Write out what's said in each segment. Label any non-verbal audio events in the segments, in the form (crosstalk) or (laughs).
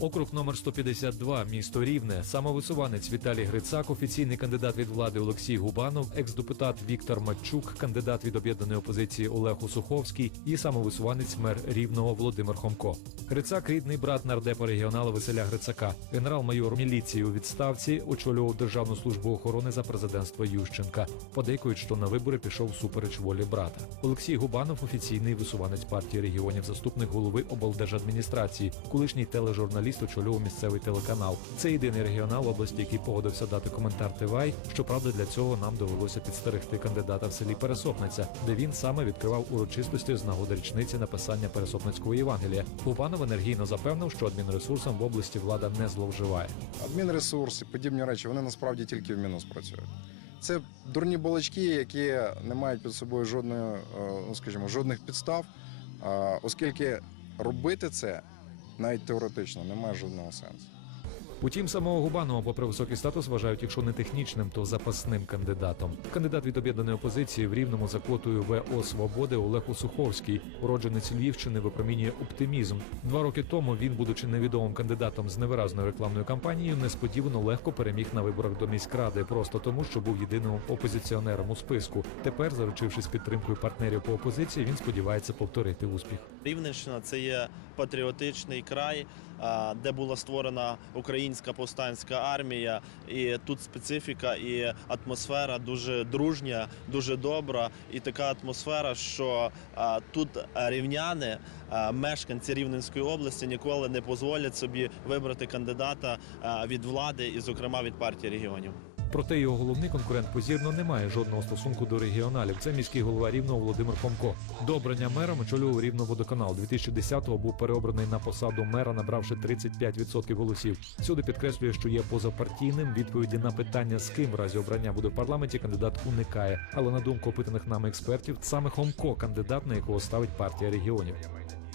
Округ номер 152, місто Рівне, самовисуванець Віталій Грицак, офіційний кандидат від влади Олексій Губанов, екс-депутат Віктор Матчук, кандидат від об'єднаної опозиції Олег Усуховський і самовисуванець мер Рівного Володимир Хомко. Грицак рідний брат нардепа регіонала Василя Грицака, генерал-майор міліції у відставці, очолював Державну службу охорони за президентства Ющенка. Подейкують, що на вибори пішов супереч волі брата. Олексій Губанов офіційний висуванець партії регіонів, заступник голови облдержадміністрації, колишній тележурналіст очолював місцевий телеканал. Це єдиний регіонал області, який погодився дати коментар ТВАЙ. Щоправда, для цього нам довелося підстерегти кандидата в селі Пересопниця, де він саме відкривав урочистості з нагоди річниці написання Пересопницького Євангелія. Губанов енергійно запевнив, що адмінресурсом в області влада не зловживає. Адмінресурс і подібні речі вони насправді тільки в мінус працюють. Це дурні балачки, які не мають під собою жодної, е, ну скажімо, жодних підстав, е, оскільки робити це навіть теоретично немає жодного сенсу. Утім, самого Губанова, попри високий статус, вважають, якщо не технічним, то запасним кандидатом. Кандидат від об'єднаної опозиції в рівному за квотою ВО Свободи Олег Усуховський, уродженець Львівщини, випромінює оптимізм. Два роки тому він, будучи невідомим кандидатом з невиразною рекламною кампанією, несподівано легко переміг на виборах до міськради, просто тому, що був єдиним опозиціонером у списку. Тепер, заручившись підтримкою партнерів по опозиції, він сподівається повторити успіх. Рівненщина це є патріотичний край, де була створена українська повстанська армія, і тут специфіка і атмосфера дуже дружня, дуже добра, і така атмосфера, що тут рівняни, мешканці Рівненської області ніколи не дозволять собі вибрати кандидата від влади і, зокрема, від партії регіонів. Проте його головний конкурент позірно не має жодного стосунку до регіоналів. Це міський голова рівного Володимир Хомко. До обрання мером очолював рівно водоканал. 2010-го був переобраний на посаду мера, набравши 35% голосів. Всюди підкреслює, що є позапартійним. Відповіді на питання, з ким в разі обрання буде в парламенті, кандидат уникає. Але на думку опитаних нами експертів, саме Хомко кандидат, на якого ставить партія регіонів.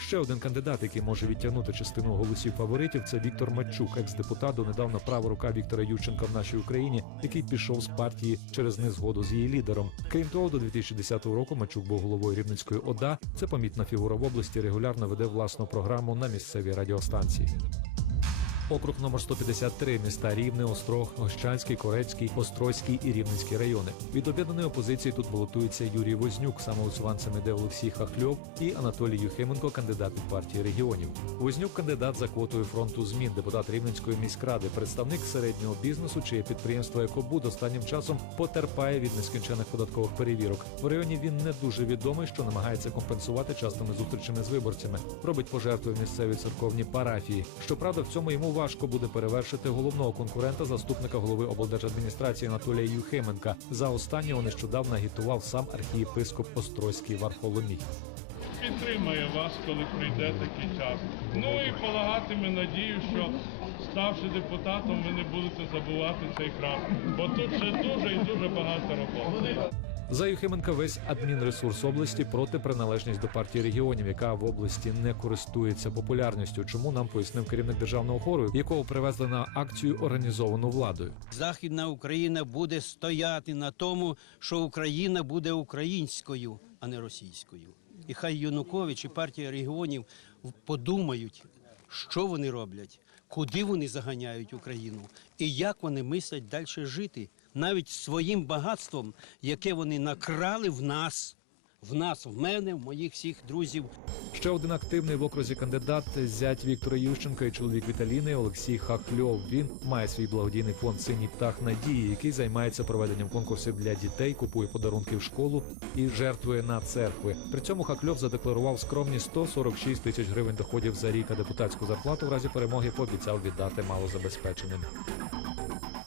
Ще один кандидат, який може відтягнути частину голосів фаворитів, це Віктор Матчук, екс-депутат, донедавна права рука Віктора Ющенка в нашій Україні, який пішов з партії через незгоду з її лідером. Крім того, до 2010 року Матчук був головою Рівненської ОДА. Це помітна фігура в області. Регулярно веде власну програму на місцевій радіостанції. Округ номер 153 міста Рівне, Острог, Гощанський, Корецький, Острозький і Рівненський райони. Від об'єднаної опозиції тут балотується Юрій Вознюк, самоусуванцем іде Олексій Хахльов і Анатолій Юхименко, кандидат від партії регіонів. Вознюк кандидат за квотою фронту змін, депутат Рівненської міськради, представник середнього бізнесу, чиє підприємство Екобуд останнім часом потерпає від нескінчених податкових перевірок. В районі він не дуже відомий, що намагається компенсувати частими зустрічами з виборцями. Робить пожертви в місцеві церковні парафії. Щоправда, в цьому йому важко буде перевершити головного конкурента заступника голови облдержадміністрації Анатолія Юхименка. За останнього нещодавно агітував сам архієпископ Острозький Варфоломій. підтримає вас, коли прийде такий час. Ну і полагатиме надію, що ставши депутатом, ви не будете забувати цей храм, бо тут ще дуже і дуже багато роботи. За Юхименка весь адмінресурс області проти приналежність до партії регіонів, яка в області не користується популярністю. Чому нам пояснив керівник державного хору, якого привезли на акцію організовану владою. Західна Україна буде стояти на тому, що Україна буде українською, а не російською. І хай Янукович і партія регіонів подумають, що вони роблять, куди вони заганяють Україну і як вони мислять далі жити, навіть своїм багатством, яке вони накрали в нас, в нас, в мене, в моїх всіх друзів. Ще один активний в окрузі кандидат зять Віктора Ющенка і чоловік Віталіни Олексій Хахльов. Він має свій благодійний фонд Синій птах надії, який займається проведенням конкурсів для дітей, купує подарунки в школу і жертвує на церкви. При цьому Хахльов задекларував скромні 146 тисяч гривень доходів за рік, а депутатську зарплату в разі перемоги пообіцяв віддати малозабезпеченим.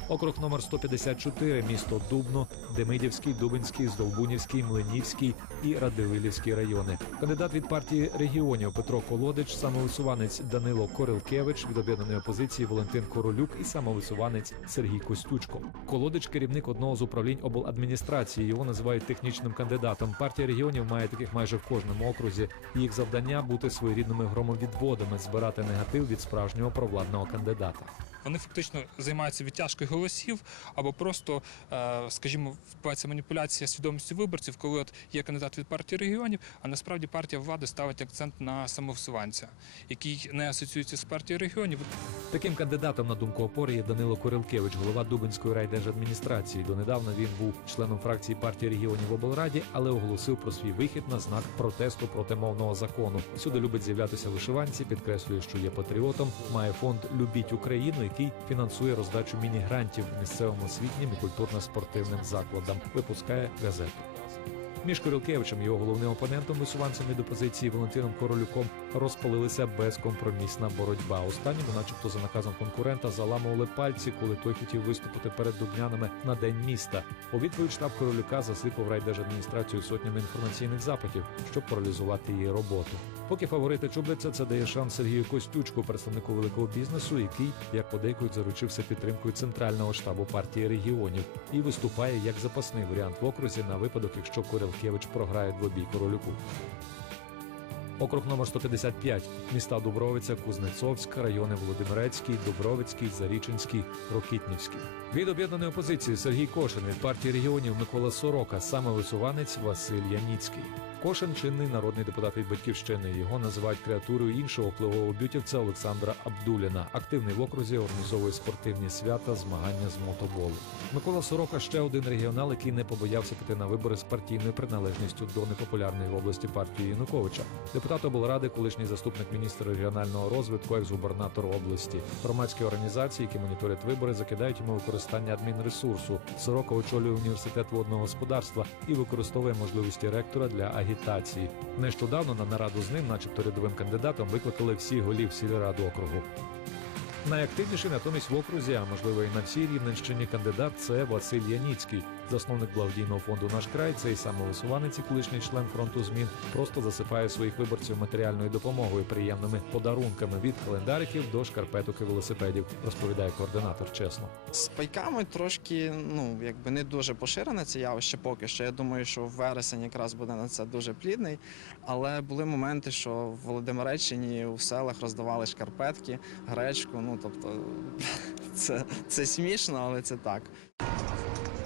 Округ номер 154, місто Дубно, Демидівський, Дубинський, Здолбунівський, Млинівський і Радивилівський райони. Кандидат від партії регіонів Петро Колодич, самовисуванець Данило Корилкевич від об'єднаної опозиції Валентин Королюк і самовисуванець Сергій Костючко. Колодич керівник одного з управлінь обладміністрації. Його називають технічним кандидатом. Партія регіонів має таких майже в кожному окрузі. Їх завдання бути своєрідними громовідводами, збирати негатив від справжнього провладного кандидата. Вони фактично займаються відтяжкою голосів або просто, е, скажімо, відбувається маніпуляція свідомістю виборців, коли от є кандидат від партії регіонів, а насправді партія влади ставить акцент на самовсуванця, який не асоціюється з партією регіонів. Таким кандидатом на думку опори є Данило Корилкевич, голова Дубинської райдержадміністрації. Донедавна він був членом фракції партії регіонів в облраді, але оголосив про свій вихід на знак протесту проти мовного закону. Всюди любить з'являтися вишиванці, підкреслює, що є патріотом. Має фонд Любіть Україну, який фінансує роздачу міні-грантів місцевим освітнім і культурно-спортивним закладам. Випускає газету. Між Корілкевичем його головним опонентом, висуванцем від опозиції Валентином Королюком, розпалилася безкомпромісна боротьба. Останньому, начебто, за наказом конкурента, заламували пальці, коли той хотів виступити перед дубнянами на день міста. У відповідь штаб Королюка засипав райдержадміністрацію сотнями інформаційних запитів, щоб паралізувати її роботу. Поки фаворити чубляться, це дає шанс Сергію Костючку, представнику великого бізнесу, який, як подейкують, заручився підтримкою центрального штабу партії регіонів і виступає як запасний варіант в окрузі на випадок, якщо Корилкевич програє двобій королюку. Округ номер 155. Міста Дубровиця, Кузнецовська, райони Володимирецький, Дубровицький, Зарічинський, Рокітнівський. Від об'єднаної опозиції Сергій Кошин від партії регіонів Микола Сорока, саме висуванець Василь Яніцький. Кошин чинний народний депутат від батьківщини. Його називають креатурою іншого впливового бютівця Олександра Абдуліна. Активний в окрузі організовує спортивні свята, змагання з мотоболу. Микола Сорока ще один регіонал, який не побоявся піти на вибори з партійною приналежністю до непопулярної в області партії Януковича. Депутат облради, колишній заступник міністра регіонального розвитку, екс-губернатор області. Громадські організації, які моніторять вибори, закидають йому використання адмінресурсу. Сорока очолює університет водного господарства і використовує можливості ректора для агітації. Нещодавно на нараду з ним, начебто рядовим кандидатом, викликали всі голів сільради округу. Найактивніший натомість в окрузі, а можливо і на всій рівненщині кандидат це Василь Яніцький, засновник благодійного фонду Наш край. Цей самовисуванець і колишній член фронту змін просто засипає своїх виборців матеріальною допомогою, приємними подарунками від календариків до шкарпеток і велосипедів, розповідає координатор. Чесно. З пайками трошки ну якби не дуже поширене це явище поки що. Я думаю, що вересень якраз буде на це дуже плідний. Але були моменти, що в Володимиреччині у селах роздавали шкарпетки, гречку. Ну тобто (laughs) це, це смішно, але це так.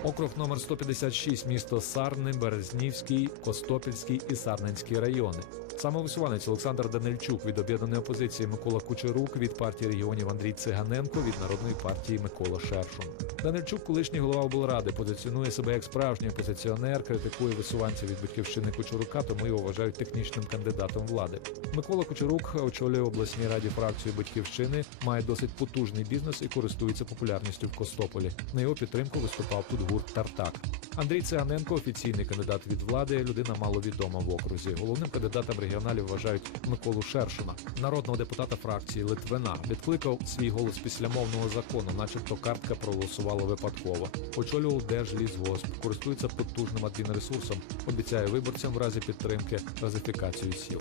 Округ номер 156, місто Сарни, Березнівський, Костопільський і Сарненський райони. Самовисуванець Олександр Данильчук від об'єднаної опозиції Микола Кучерук від партії регіонів Андрій Циганенко від народної партії Микола Шершун. Данильчук, колишній голова облради, позиціонує себе як справжній опозиціонер, критикує висуванців від батьківщини Кучерука, тому його вважають технічним кандидатом влади. Микола Кучерук очолює обласній раді фракцію батьківщини, має досить потужний бізнес і користується популярністю в Костополі. На його підтримку виступав тут гурт Тартак. Андрій Циганенко, офіційний кандидат від влади, людина маловідома в окрузі. Головним кандидатом регіоналів вважають Миколу Шершина, народного депутата фракції Литвина. Відкликав свій голос після мовного закону, начебто картка проголосувала випадково. Очолював Держлісгосп, користується потужним адмінресурсом. Обіцяє виборцям в разі підтримки газифікацію сіл.